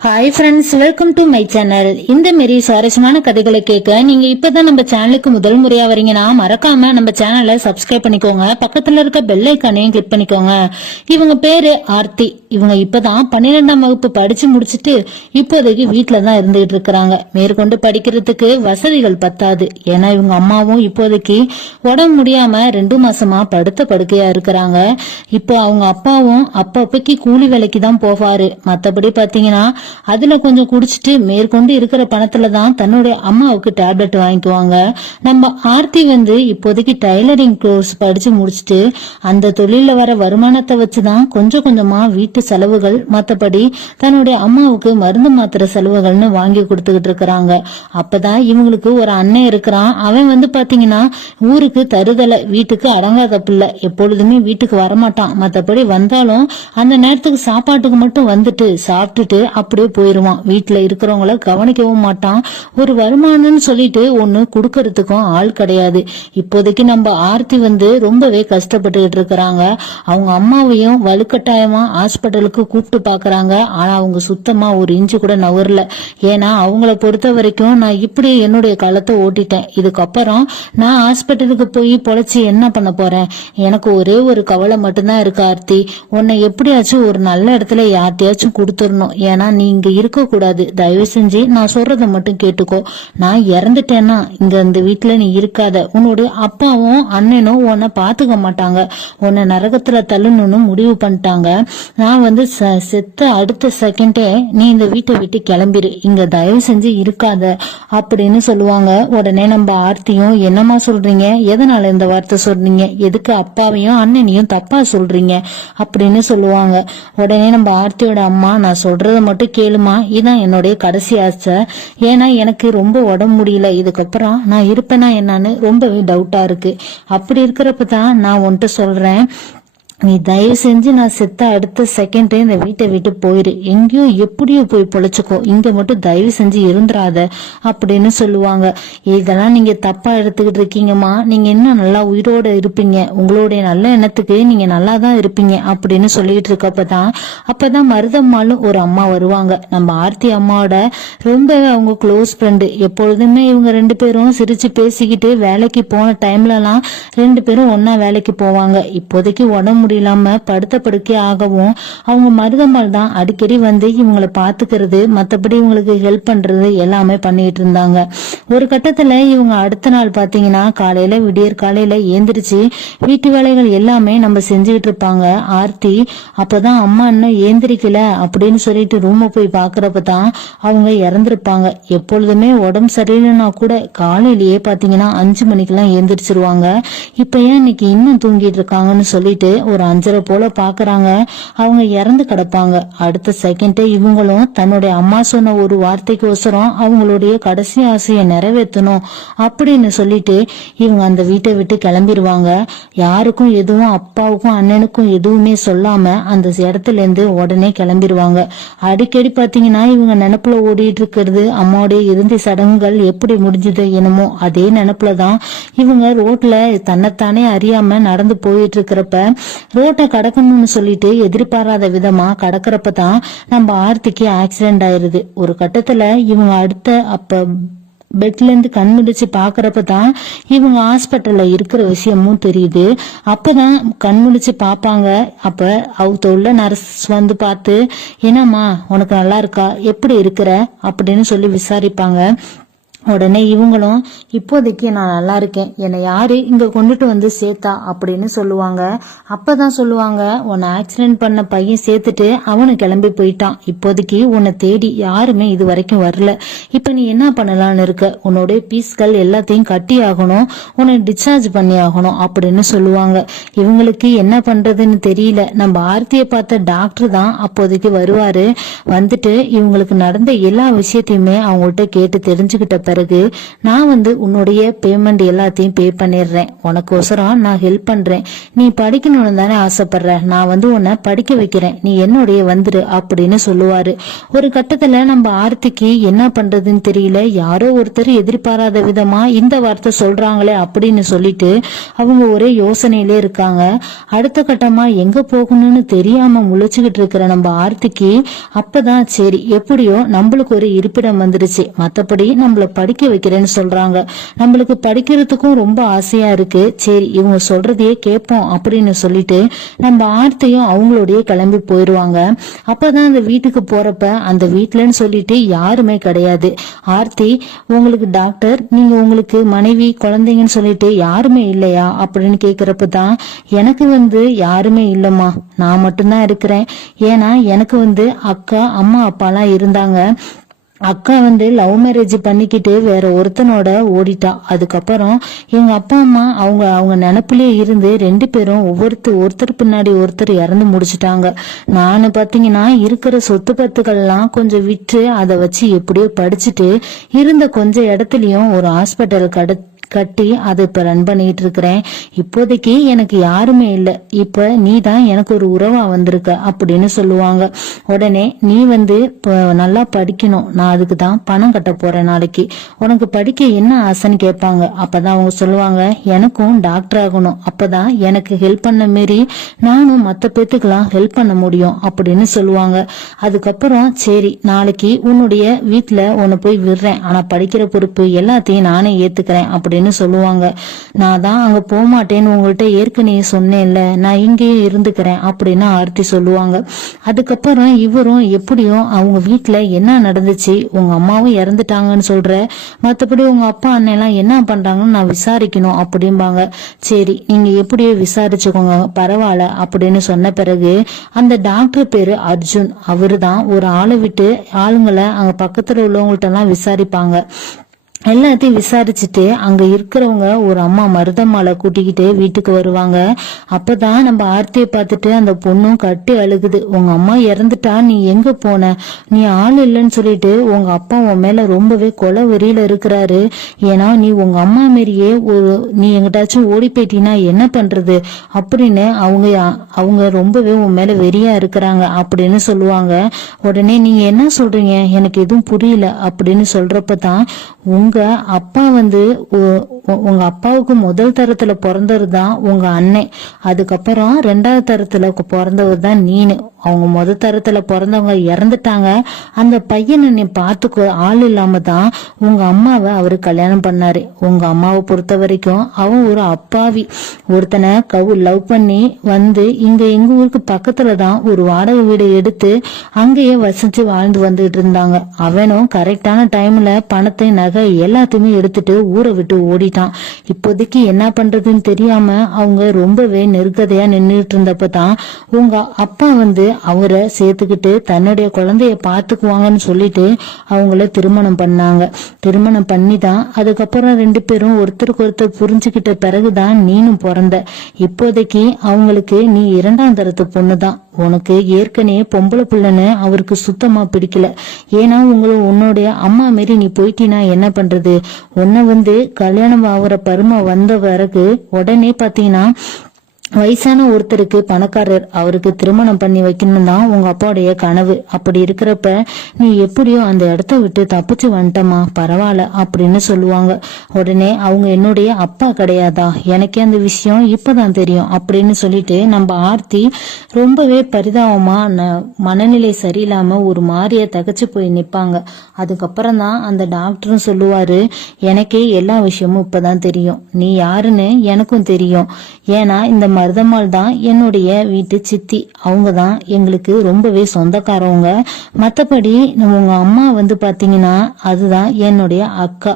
Hi friends, welcome to my channel. இந்த மாரி சுவாரஸ்யமான கதைகளை கேட்க நீங்க இப்பதான் நம்ம சேனலுக்கு முதல் முறையா வரீங்கன்னா மறக்காம நம்ம சேனலை சப்ஸ்கிரைப் பண்ணிக்கோங்க. பக்கத்துல இருக்க பெல் ஐக்கானையும் கிளிக் பண்ணிக்கோங்க. இவங்க பேரு ஆர்த்தி. இவங்க இப்பதான் 12ஆம் வகுப்பு படிச்சு முடிச்சுட்டு இப்போதைக்கு வீட்டுல தான் இருந்துகிட்டு இருக்கிறாங்க. மேற்கொண்டு படிக்கிறதுக்கு வசதிகள் பத்தாது. ஏன்னா இவங்க அம்மாவும் இப்போதைக்கு உடம்பு முடியாம 2 மாசமா படுத்த படுக்கையா இருக்கிறாங்க. இப்போ அவங்க அப்பாவும் அப்பப்பைக்கு கூலி வேலைக்கு தான் போவாரு. மத்தபடி பாத்தீங்கன்னா அதுல கொஞ்சம் குடிச்சிட்டு மேற்கொண்டு இருக்கிற பணத்துல தான் தன்னுடைய அம்மாவுக்கு டேப்லெட் வாங்கிக்குவாங்க. நம்ம ஆர்த்தி இப்போதைக்கு டைலரிங் கோர்ஸ் படிச்சு முடிச்சுட்டு அந்த தொழில வர வருமானத்தை வச்சுதான் கொஞ்சம் கொஞ்சமா வீட்டு செலவுகள், மத்தபடி தன்னுடைய அம்மாவுக்கு மருந்து மாத்திரை செலவுகள்னு வாங்கி கொடுத்துக்கிட்டு இருக்கிறாங்க. அப்பதான் இவங்களுக்கு ஒரு அண்ணன் இருக்கிறான். அவன் பாத்தீங்கன்னா ஊருக்கு தருதலை, வீட்டுக்கு அடங்காத பிள்ளை. எப்பொழுதுமே வீட்டுக்கு வரமாட்டான். மத்தபடி வந்தாலும் அந்த நேரத்துக்கு சாப்பாட்டுக்கு மட்டும் வந்துட்டு சாப்பிட்டுட்டு அப்படியே போயிருவான். வீட்டுல இருக்கிறவங்கள கவனிக்கவும் மாட்டான். ஒரு வருமானம்னு சொல்லிட்டு ஒண்ணு குடுக்கறதுக்கும் ஆள் கிடையாது. இப்போதைக்கு நம்ம ஆர்த்தி ரொம்பவே கஷ்டப்பட்டுக்கிட்டு இருக்கிறாங்க. அவங்க அம்மாவையும் வலுக்கட்டாயமா ஹாஸ்பிட்டலுக்கு கூப்பிட்டு பாக்குறாங்க. ஆனா அவங்க சுத்தமா ஒரு இன்ச்சு கூட நவரல. ஏன்னா அவங்கள பொறுத்த வரைக்கும் நான் இப்படி என்னுடைய காலத்தை ஓட்டிட்டேன். இதுக்கப்புறம் நான் ஹாஸ்பிட்டலுக்கு போய் பொழைச்சி என்ன பண்ண போறேன்? எனக்கு ஒரே ஒரு கவலை மட்டும்தான் இருக்கு ஆர்த்தி. உன்னை எப்படியாச்சும் ஒரு நல்ல இடத்துல யார்ட்டையாச்சும் கொடுத்துடணும். ஏன்னா நீ இங்க இருக்க கூடாது. தயவு செஞ்சு நான் சொல்றத மட்டும் கேட்டுக்கோ. நான் இறந்துட்டேன்னா இந்த வீட்டுல நீ இருக்காத. உன்னுடைய அப்பாவும் அண்ணனும் உன்னை பாத்துக்க மாட்டாங்க. உன்னை நரகத்துல தள்ளணும்னு முடிவு பண்ணிட்டாங்க. நான் செத்த அடுத்த செகண்டே நீ இந்த வீட்டை விட்டு கிளம்பிரு. இங்க தயவு செஞ்சு இருக்காத அப்படின்னு சொல்லுவாங்க. உடனே நம்ம ஆர்த்தியும், என்னமா சொல்றீங்க? எதனால இந்த வார்த்தை சொல்றீங்க? எதுக்கு அப்பாவையும் அண்ணனையும் தப்பா சொல்றீங்க அப்படின்னு சொல்லுவாங்க. உடனே நம்ம ஆர்த்தியோட அம்மா, நான் சொல்றத மட்டும் கேளுமா, இதான் என்னுடைய கடைசி ஆசை. ஏன்னா எனக்கு ரொம்ப உடம்பு முடியல. இதுக்கப்புறம் நான் இருப்பேனா என்னன்னு ரொம்பவே டவுட்டா இருக்கு. அப்படி இருக்கிறப்ப தான் நான் உன்கிட்ட சொல்றேன், நீ தயவு செஞ்சு நான் செத்த அடுத்த செகண்டே இந்த வீட்டை விட்டு போயிரு. எங்கேயும் எப்படியோ போய் பொழைச்சுக்கோ. இங்க மட்டும் தயவு செஞ்சு இருந்துராத அப்படின்னு சொல்லுவாங்க. இதெல்லாம் நீங்க தப்பா எடுத்துக்கிட்டு இருக்கீங்கம்மா. நீங்க இன்னும் நல்லா உயிரோட இருப்பீங்க. உங்களுடைய நல்ல எண்ணத்துக்கு நீங்க நல்லா தான் இருப்பீங்க அப்படின்னு சொல்லிட்டு அப்பதான் மருதம்மாலும் ஒரு அம்மா வருவாங்க. நம்ம ஆர்த்தி அம்மாவோட ரொம்பவே அவங்க க்ளோஸ் ஃப்ரெண்டு. எப்பொழுதுமே இவங்க 2 பேரும் சிரிச்சு பேசிக்கிட்டு வேலைக்கு போன டைம்ல எல்லாம் 2 பேரும் ஒன்னா வேலைக்கு போவாங்க. இப்போதைக்கு உடம்பு முடியலாம படுத்த படுக்கை ஆகவும் அவங்க மருதம்மாள் தான் அடிக்கடி இவங்களை பாத்துக்கிறது, மத்தபடி இவங்களுக்கு ஹெல்ப் பண்றது எல்லாமே பண்ணிட்டு இருந்தாங்க. ஒரு கட்டத்துல இவங்க அடுத்த நாள் பாத்தீங்கன்னா விடியற் காலையில ஏந்திரிச்சு வீட்டு வேலைகள் எல்லாமே நம்ம செஞ்சுக்கிட்டு இருப்பாங்க. ஆர்த்தி அப்பதான் அம்மா இன்னும் ஏந்திரிக்கல அப்படின்னு சொல்லிட்டு ரூம போய் பாக்குறப்பதான் அவங்க இறந்திருப்பாங்க. எப்பொழுதுமே உடம்பு சரியில்லைன்னா கூட காலையிலேயே பாத்தீங்கன்னா 5 மணிக்கெல்லாம் ஏந்திரிச்சிருவாங்க. இப்ப ஏன் இன்னைக்கு இன்னும் தூங்கிட்டு இருக்காங்கன்னு சொல்லிட்டு ஒரு 5:30 போல பாக்குறாங்க. அவங்க இறந்து கிடப்பாங்க. அடுத்த செகண்டே இவங்களும் தன்னுடைய அம்மா சொன்ன ஒரு வார்த்தைக்கு ஒசரம் அவங்களுடைய கடைசி ஆசையை நிறைவேற்றணும் அப்படின்னு சொல்லிட்டு இவங்க அந்த வீட்டை விட்டு கிளம்பிடுவாங்க. யாருக்கும் எதுவும், அப்பாவுக்கும் அண்ணனுக்கும் எதுவுமே சொல்லாம அந்த இடத்துல இருந்து உடனே கிளம்பிடுவாங்க. அடிக்கடி பாத்தீங்கன்னா இவங்க நினைப்புல ஓடிட்டு இருக்கிறது அம்மாவுடைய இறுதி சடங்குகள் எப்படி முடிஞ்சது என்னமோ அதே நினைப்புலதான் இவங்க ரோட்ல தன்னைத்தானே அறியாம நடந்து போயிட்டு இருக்கிறப்ப ரோட்டை கடக்கணும்னு சொல்லிட்டு எதிர்பாராத விதமா கடக்கிறப்பதான் நம்ம ஆர்த்திக்கு ஆக்சிடென்ட் ஆயிருது. ஒரு கட்டத்துல இவங்க அப்ப பெட்ல இருந்து கண் முடிச்சு பாக்குறப்பதான் இவங்க ஹாஸ்பிட்டல்ல இருக்கிற விஷயமும் தெரியுது. அப்பதான் கண் முடிச்சு பாப்பாங்க. அப்ப அவங்க உள்ள நர்ஸ் பார்த்து, என்னம்மா உனக்கு நல்லா இருக்கா, எப்படி இருக்கிற அப்படின்னு சொல்லி விசாரிப்பாங்க. உடனே இவங்களும், இப்போதைக்கு நான் நல்லா இருக்கேன், என்னை யாரு இங்க கொண்டுட்டு சேர்த்தா அப்படின்னு சொல்லுவாங்க. அப்பதான் சொல்லுவாங்க, உன்னை ஆக்சிடென்ட் பண்ண பையன் சேர்த்துட்டு அவனு கிளம்பி போயிட்டான். இப்போதைக்கு உன்னை தேடி யாருமே இது வரைக்கும் வரல. இப்ப நீ என்ன பண்ணலான்னு இருக்க? உன்னோட பீஸ்கள் எல்லாத்தையும் கட்டி ஆகணும், உன்னை டிஸ்சார்ஜ் பண்ணி ஆகணும் அப்படின்னு சொல்லுவாங்க. இவங்களுக்கு என்ன பண்றதுன்னு தெரியல. நம்ம ஆர்த்தியை பார்த்த டாக்டர் தான் அப்போதைக்கு வருவாரு. இவங்களுக்கு நடந்த எல்லா விஷயத்தையுமே அவங்கள்ட்ட கேட்டு தெரிஞ்சுக்கிட்ட பிறகு நான் உன்னுடைய பேமெண்ட் எல்லாத்தையும் பே பண்ணிடுறேன், உனக்கோசரம் நான் ஹெல்ப் பண்றேன், நீ படிக்கணும்னு தானே ஆசைப்படுற, நான் உன்னை படிக்க வைக்கிறேன், நீ என்னுடைய வந்துரு அப்படின்னு சொல்லுவாரு. ஒரு கட்டத்துல நம்ம ஆர்த்திக்கு என்ன பண்றதுன்னு தெரியல, யாரோ ஒருத்தர் எதிர்பாராத விதமா இந்த வார்த்தை சொல்றாங்களே அப்படின்னு சொல்லிட்டு அவங்க ஒரே யோசனையிலே இருக்காங்க. அடுத்த கட்டமா எங்க போகணும்னு தெரியாம முழிச்சுக்கிட்டு இருக்கிற நம்ம ஆர்த்திக்கு அப்பதான் சரி எப்படியோ நம்மளுக்கு ஒரு இருப்பிடம் வந்துருச்சு, மத்தபடி நம்மள படிக்க வைக்கிறேன்னு சொல்றாங்க, நம்மளுக்கு படிக்கிறதுக்கும் ரொம்ப ஆசையா இருக்கு, சரி இவங்க சொல்றதையே கேட்போம் அப்படின்னு சொல்லிட்டு நம்ம ஆர்த்தியும் அவங்களோடய கிளம்பி போயிருவாங்க. அப்பதான் அந்த வீட்டுக்கு போறப்ப அந்த வீட்டுலன்னு சொல்லிட்டு யாருமே கிடையாது. ஆர்த்தி, உங்களுக்கு டாக்டர், நீங்க உங்களுக்கு மனைவி குழந்தைங்கன்னு சொல்லிட்டு யாருமே இல்லையா அப்படின்னு கேக்குறப்பதான் எனக்கு யாருமே இல்லம்மா, நான் மட்டும்தான் இருக்கிறேன். ஏன்னா எனக்கு அக்கா அம்மா அப்பாலாம் இருந்தாங்க, அக்கா லவ் மேரேஜ் பண்ணிக்கிட்டு வேற ஒருத்தனோட ஓடிட்டா. அதுக்கப்புறம் எங்க அப்பா அம்மா அவங்க நினப்புலயே இருந்து 2 பேரும் ஒருத்தர் பின்னாடி ஒருத்தர் இறந்து முடிச்சுட்டாங்க. நானு பாத்தீங்கன்னா இருக்கிற சொத்து பத்துக்கள்லாம் கொஞ்சம் விற்று அதை வச்சு எப்படியோ படிச்சுட்டு இருந்த கொஞ்சம் இடத்துலயும் ஒரு ஹாஸ்பிட்டல் கட்டி அதை இப்ப ரன் பண்ணிட்டு இருக்கிறேன். இப்போதைக்கு எனக்கு யாருமே இல்ல, இப்ப நீ தான் எனக்கு ஒரு உறவா வந்திருக்க அப்படின்னு சொல்லுவாங்க. உடனே நீ நல்லா படிக்கணும், நான் அதுக்கு தான் பணம் கட்ட போறேன், நாளைக்கு உனக்கு படிக்க என்ன ஆசைன்னு கேட்பாங்க. அப்பதான் அவங்க சொல்லுவாங்க, எனக்கும் டாக்டர் ஆகணும், அப்பதான் எனக்கு ஹெல்ப் பண்ண மாரி நானும் மத்த பேத்துக்கெல்லாம் ஹெல்ப் பண்ண முடியும் அப்படின்னு சொல்லுவாங்க. அதுக்கப்புறம் சரி நாளைக்கு உன்னுடைய வீட்டுல உன்னை போய் விடுறேன், ஆனா படிக்கிற பொறுப்பு எல்லாத்தையும் நானே ஏத்துக்கிறேன் அப்படின்னு சொல்லுவாங்க. நான் தான் அங்க போக மாட்டேன்னு உங்கள்கிட்ட ஏற்கனவே சொன்னேன்ல, நான் இங்கேயே இருந்துக்கிறேன் அப்படின்னு ஆர்த்தி சொல்லுவாங்க. அதுக்கப்புறம் இவரும் எப்படியும் அவங்க வீட்டுல என்ன நடந்துச்சு, உங்க அம்மாவும் இறந்துட்டாங்கன்னு சொல்ற, மத்தபடி உங்க அப்பா அண்ணன் எல்லாம் என்ன பண்றாங்கன்னு நான் விசாரிக்கணும் அப்படிம்பாங்க. சரி நீங்க எப்படியோ விசாரிச்சுக்கோங்க பரவாயில்ல அப்படின்னு சொன்ன பிறகு அந்த டாக்டர் பேரு அர்ஜுன், அவரு தான் ஒரு ஆளை விட்டு ஆளுங்களை அங்க பக்கத்துல உள்ளவங்கள்ட்ட எல்லாம் விசாரிப்பாங்க. எல்லாத்தையும் விசாரிச்சுட்டு அங்க இருக்கிறவங்க ஒரு அம்மா மருதம்மாளை கூட்டிக்கிட்டு வீட்டுக்கு வருவாங்க. அப்பதான் நம்ம ஆர்த்தியை பார்த்துட்டு அந்த பொண்ணும் கட்டி அழுகுது, உங்க அம்மா இறந்துட்டா, நீ எங்க போன, நீ ஆள் இல்லைன்னு சொல்லிட்டு உங்க அப்பா உன் மேல ரொம்பவே கொலை வெறியில இருக்கிறாரு, ஏன்னா நீ உங்க அம்மா மாரியே நீ எங்கிட்டாச்சும் ஓடி போயிட்டீன்னா என்ன பண்றது அப்படின்னு அவங்க ரொம்பவே உன் மேல வெறியா இருக்கிறாங்க அப்படின்னு சொல்லுவாங்க. உடனே நீங்க என்ன சொல்றீங்க, எனக்கு எதுவும் புரியல அப்படின்னு சொல்றப்பதான் உங்க அப்பா உங்க அப்பாவுக்கு முதல் தரத்துல பிறந்தவர் தான் உங்க அண்ணன், அதுக்கப்புறம் 2வது தரத்துல பிறந்தவர் தான் நீனு, அவங்க முதல் தரத்துல பிறந்தவங்க இறந்துட்டாங்க, அந்த பையனை நீ பாத்துக்க ஆள் இல்லாம தான் உங்க அம்மாவை அவரு கல்யாணம் பண்ணாரு. உங்க அம்மாவை பொறுத்த வரைக்கும் அவன் ஒரு அப்பாவி, ஒருத்தனை லவ் பண்ணி இங்க எங்க ஊருக்கு பக்கத்துலதான் ஒரு வாடகை வீடு எடுத்து அங்கேயே வசிச்சு வாழ்ந்து வந்துட்டு இருந்தாங்க. அவனும் கரெக்டான டைம்ல பணத்தை நகை எல்லாத்தையுமே எடுத்துட்டு ஊரை விட்டு ஓடிட்டான். இப்போதைக்கு என்ன பண்றதுன்னு தெரியாம அவங்க ரொம்பவே நெருக்கதையா நின்றுட்டு இருந்தப்பதான் உங்க அப்பா அவரை சேர்த்துக்கிட்டு தன்னுடைய குழந்தைய பாத்துக்குவாங்கன்னு சொல்லிட்டு அவங்கள திருமணம் பண்ணாங்க. திருமணம் பண்ணிதான் அதுக்கப்புறம் 2 பேரும் ஒருத்தருக்கு ஒருத்தர் புரிஞ்சுக்கிட்ட பிறகுதான் நீனும் பிறந்த. இப்போதைக்கு அவங்களுக்கு நீ 2ஆம் தரத்து பொண்ணுதான், உனக்கு ஏற்கனவே பொம்பளை பிள்ளைன்னு அவருக்கு சுத்தமா பிடிக்கல, ஏன்னா உன்னுடைய அம்மா மாரி நீ போயிட்டீனா என்ன பண்றது, உன்னை கல்யாணம் ஆகுற பரும வந்த பிறகு உடனே பாத்தீங்கன்னா வயசான ஒருத்தருக்கு பணக்காரர் அவருக்கு திருமணம் பண்ணி வைக்கணும் தான் உங்க அப்பாவுடைய கனவு. அப்படி இருக்கிறப்ப நீ எப்படியோ அந்த இடத்த விட்டு தப்பிச்சு வந்துட்டமா, பரவாயில்ல அப்படின்னு சொல்லுவாங்க. உடனே அவங்க என்னுடைய அப்பா கிடையாதா, எனக்கே அந்த விஷயம் இப்பதான் தெரியும் அப்படின்னு சொல்லிட்டு நம்ம ஆர்த்தி ரொம்பவே பரிதாபமா மனநிலை சரியில்லாம ஒரு மாதிரிய தகச்சு போய் நிப்பாங்க. அதுக்கப்புறம் தான் அந்த டாக்டரும் சொல்லுவாரு, எனக்கே எல்லா விஷயமும் இப்பதான் தெரியும், நீ யாருன்னு எனக்கும் தெரியும், ஏன்னா இந்த மருதம்மாள் தான் என்னுடைய வீட்டு சித்தி, அவங்க தான் எங்களுக்கு ரொம்பவே சொந்தக்காரவங்க, மத்தபடி உங்க அம்மா பாத்தீங்கன்னா அதுதான் என்னுடைய அக்கா.